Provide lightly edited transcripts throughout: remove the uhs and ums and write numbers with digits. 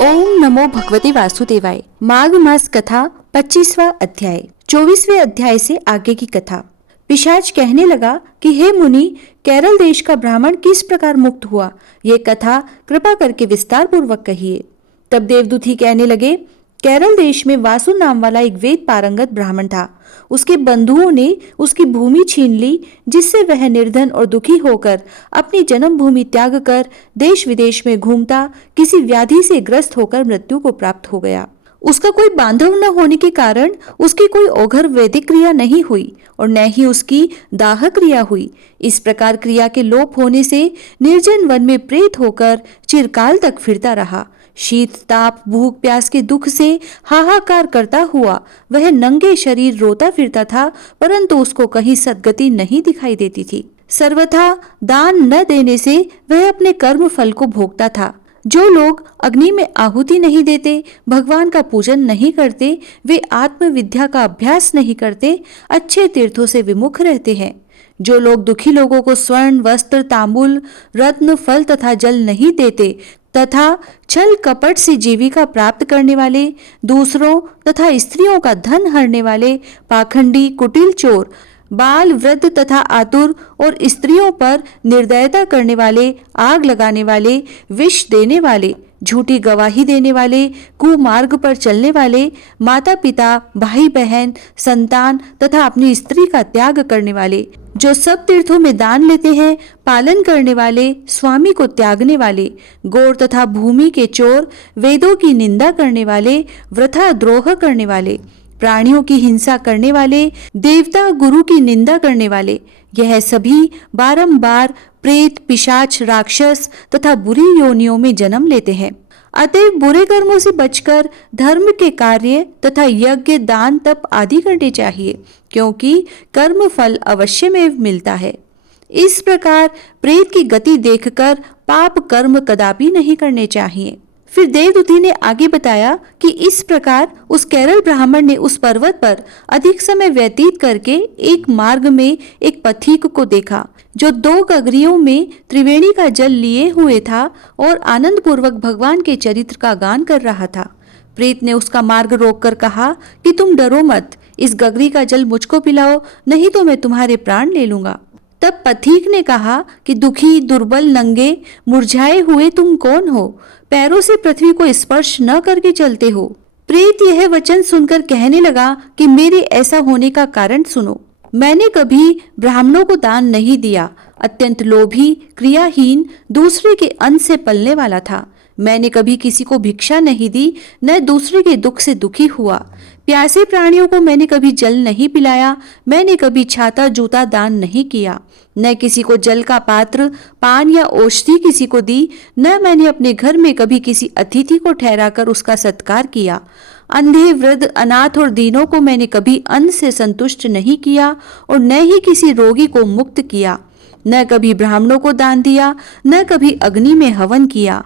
ओम नमो भगवते वासुदेवाय। माघ मास कथा 25वां अध्याय। 24वें अध्याय से आगे की कथा। पिशाच कहने लगा कि हे मुनि, केरल देश का ब्राह्मण किस प्रकार मुक्त हुआ, ये कथा कृपा करके विस्तार पूर्वक कहिए। तब देवदूत ही कहने लगे, केरल देश में वासु नाम वाला एक वेद पारंगत ब्राह्मण था। उसके बंधुओं ने उसकी भूमि छीन ली, जिससे वह निर्धन और दुखी होकर अपनी जन्मभूमि त्याग कर देश विदेश में घूमता किसी व्याधि से ग्रस्त होकर मृत्यु को प्राप्त हो गया। उसका कोई बांधव न होने के कारण उसकी कोई ओघर वैदिक क्रिया नहीं हुई और न ही उसकी दाह क्रिया हुई। इस प्रकार क्रिया के लोप होने से निर्जन वन में प्रेत होकर चिरकाल तक फिरता रहा। शीत ताप भूख प्यास के दुख से हाहाकार करता हुआ वह नंगे शरीर रोता फिरता था, परंतु उसको कहीं सद्गति नहीं दिखाई देती थी। सर्वथा दान न देने से वह अपने कर्म फल को भोगता था। जो लोग अग्नि में आहुति नहीं देते, भगवान का पूजन नहीं करते, वे आत्मविद्या का अभ्यास नहीं करते, अच्छे तीर्थों से विमुख रहते हैं। जो लोग दुखी लोगों को स्वर्ण वस्त्र तांबुल रत्न फल तथा जल नहीं देते तथा छल कपट से जीविका प्राप्त करने वाले, दूसरों तथा स्त्रियों का धन हरने वाले, पाखंडी कुटिल चोर, बाल वृद्ध तथा आतुर और स्त्रियों पर निर्दयता करने वाले, आग लगाने वाले, विष देने वाले, झूठी गवाही देने वाले, कुमार्ग पर चलने वाले, माता पिता भाई बहन संतान तथा अपनी स्त्री का त्याग करने वाले, जो सब तीर्थों में दान लेते हैं, पालन करने वाले, स्वामी को त्यागने वाले, गौर तथा भूमि के चोर, वेदों की निंदा करने वाले, वृथा द्रोह करने वाले, प्राणियों की हिंसा करने वाले, देवता गुरु की निंदा करने वाले, यह सभी बारंबार प्रेत पिशाच राक्षस तथा बुरी योनियों में जन्म लेते हैं। अतएव बुरे कर्मों से बचकर धर्म के कार्य तथा यज्ञ दान तप आदि करने चाहिए, क्योंकि कर्म फल अवश्य में मिलता है। इस प्रकार प्रेत की गति देखकर पाप कर्म कदापि नहीं करने चाहिए। फिर देवदूती ने आगे बताया कि इस प्रकार उस केरल ब्राह्मण ने उस पर्वत पर अधिक समय व्यतीत करके एक मार्ग में एक पथिक को देखा, जो 2 गगरियों में त्रिवेणी का जल लिए हुए था और आनंद पूर्वक भगवान के चरित्र का गान कर रहा था। प्रेत ने उसका मार्ग रोककर कहा कि तुम डरो मत, इस गगरी का जल मुझको पिलाओ, नहीं तो मैं तुम्हारे प्राण ले लूंगा। तब पथिक ने कहा कि दुखी दुर्बल नंगे मुरझाए हुए तुम कौन हो, पैरों से पृथ्वी को स्पर्श न करके चलते हो। प्रेत यह वचन सुनकर कहने लगा कि मेरे ऐसा होने का कारण सुनो। मैंने कभी ब्राह्मणों को दान नहीं दिया, अत्यंत लोभी क्रियाहीन दूसरे के अन्न से पलने वाला था। मैंने कभी किसी को भिक्षा नहीं दी, न दूसरे के दुख से दुखी हुआ। प्यासे प्राणियों को मैंने कभी जल नहीं पिलाया, मैंने कभी छाता जूता दान नहीं किया, न किसी को जल का पात्र पान या औषधि किसी को दी, न मैंने अपने घर में कभी किसी अतिथि को ठहराकर उसका सत्कार किया। अंधे वृद्ध अनाथ और दीनों को मैंने कभी अन्न से संतुष्ट नहीं किया और न ही किसी रोगी को मुक्त किया। न कभी ब्राह्मणों को दान दिया, न कभी अग्नि में हवन किया।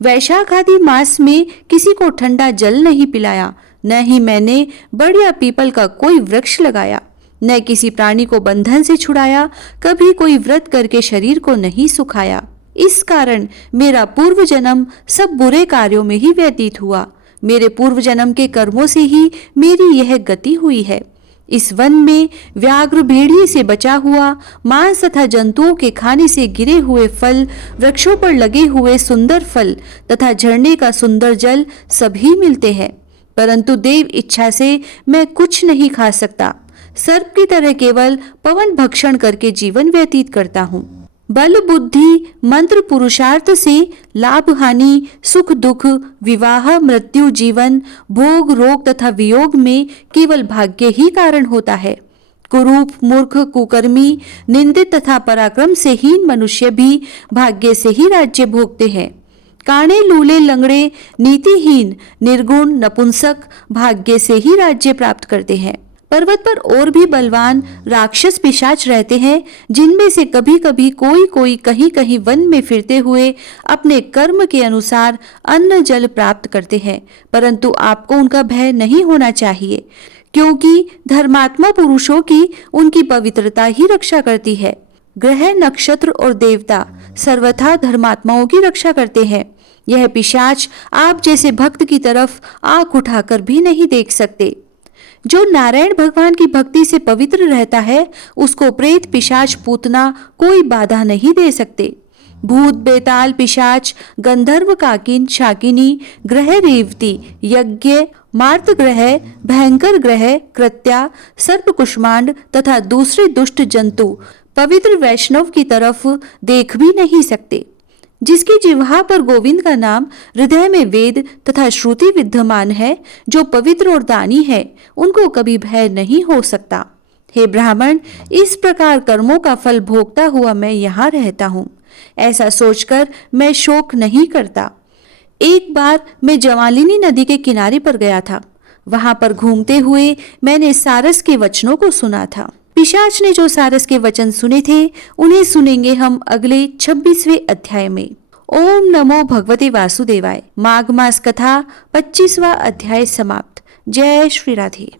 वैशाख आदि मास में किसी को ठंडा जल नहीं पिलाया, न ही मैंने बढ़िया पीपल का कोई वृक्ष लगाया। न किसी प्राणी को बंधन से छुड़ाया, कभी कोई व्रत करके शरीर को नहीं सुखाया। इस कारण मेरा पूर्व जन्म सब बुरे कार्यों में ही व्यतीत हुआ। मेरे पूर्व जन्म के कर्मों से ही मेरी यह गति हुई है। इस वन में व्याघ्र भेड़िए से बचा हुआ मांस तथा जंतुओं के खाने से गिरे हुए फल, वृक्षों पर लगे हुए सुंदर फल तथा झरने का सुंदर जल सभी मिलते हैं, परंतु देव इच्छा से मैं कुछ नहीं खा सकता। सर्प की तरह केवल पवन भक्षण करके जीवन व्यतीत करता हूँ। बल बुद्धि मंत्र पुरुषार्थ से लाभ हानि सुख दुख विवाह मृत्यु जीवन भोग रोग तथा वियोग में केवल भाग्य ही कारण होता है। कुरूप मूर्ख कुकर्मी निंदित तथा पराक्रम से हीन मनुष्य भी भाग्य से ही राज्य भोगते हैं। काणे लूले लंगड़े नीतिहीन निर्गुण नपुंसक भाग्य से ही राज्य प्राप्त करते हैं। पर्वत पर और भी बलवान राक्षस पिशाच रहते हैं, जिनमें से कभी कभी कोई कहीं कहीं वन में फिरते हुए अपने कर्म के अनुसार अन्न जल प्राप्त करते हैं, परंतु आपको उनका भय नहीं होना चाहिए, क्योंकि धर्मात्मा पुरुषों की उनकी पवित्रता ही रक्षा करती है। ग्रह नक्षत्र और देवता सर्वथा धर्मात्माओं की रक्षा करते हैं। यह पिशाच आप जैसे भक्त की तरफ आंख उठाकर भी नहीं देख सकते। जो नारायण भगवान की भक्ति से पवित्र रहता है, उसको प्रेत पिशाच पूतना कोई बाधा नहीं दे सकते। भूत बेताल पिशाच गंधर्व काकिन शाकिनी ग्रह रेवती यज्ञ मार्त ग्रह भयंकर ग्रह कृत्या सर्प कुष्मांड तथा दूसरे दुष्ट जंतु पवित्र वैष्णव की तरफ देख भी नहीं सकते। जिसकी जिह्वा पर गोविंद का नाम, हृदय में वेद तथा श्रुति विद्यमान है, जो पवित्र और दानी है, उनको कभी भय नहीं हो सकता। हे ब्राह्मण, इस प्रकार कर्मों का फल भोगता हुआ मैं यहाँ रहता हूँ, ऐसा सोचकर मैं शोक नहीं करता। एक बार मैं जवालिनी नदी के किनारे पर गया था। वहां पर घूमते हुए मैंने सारस के वचनों को सुना था। पिशाच ने जो सारस के वचन सुने थे, उन्हें सुनेंगे हम अगले 26वें अध्याय में। ओम नमो भगवते वासुदेवाय। माघ मास कथा 25वां अध्याय समाप्त। जय श्री राधे।